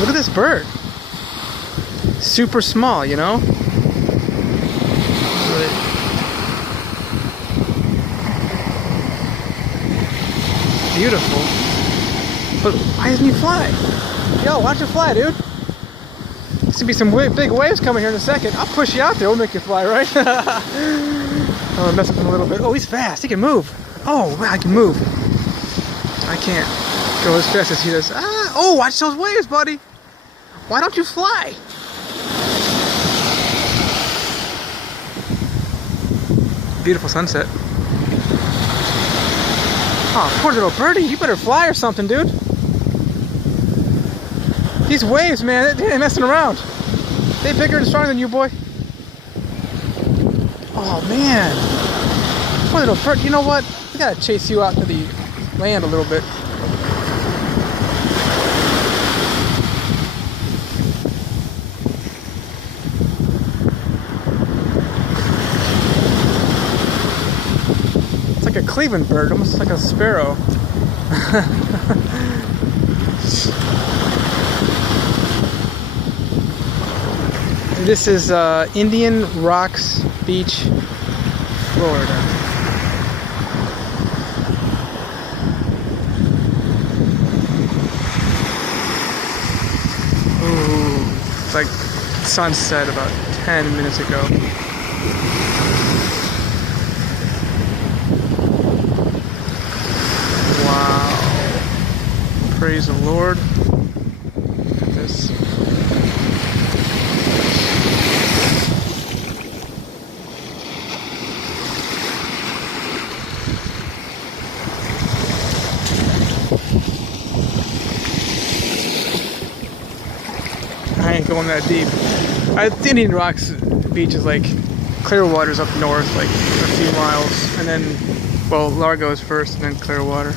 Look at this bird. Super small, you know? Really beautiful. But why doesn't he fly? Yo, why don't you fly, dude? There's gonna be some big waves coming here in a second. I'll push you out there. We'll make you fly, right? I'm gonna mess with him a little bit. Oh, he's fast. He can move. Oh, wow, I can move. I can't go as fast as he does. Ah, oh, watch those waves, buddy. Why don't you fly? Beautiful sunset. Oh, poor little birdie. You better fly or something, dude. These waves, man, they ain't messing around. They bigger and stronger than you, boy. Oh, man. Poor little bird. You know what? We gotta chase you out to the land a little bit. It's like a Cleveland bird, almost like a sparrow. This is Indian Rocks Beach, Florida. Ooh, it's like sunset about 10 minutes ago. Wow. Praise the Lord. Look at this. I ain't going that deep. The Indian Rocks Beach is like Clearwater's up north, like a few miles, and then, well, Largo's first, and then Clearwater.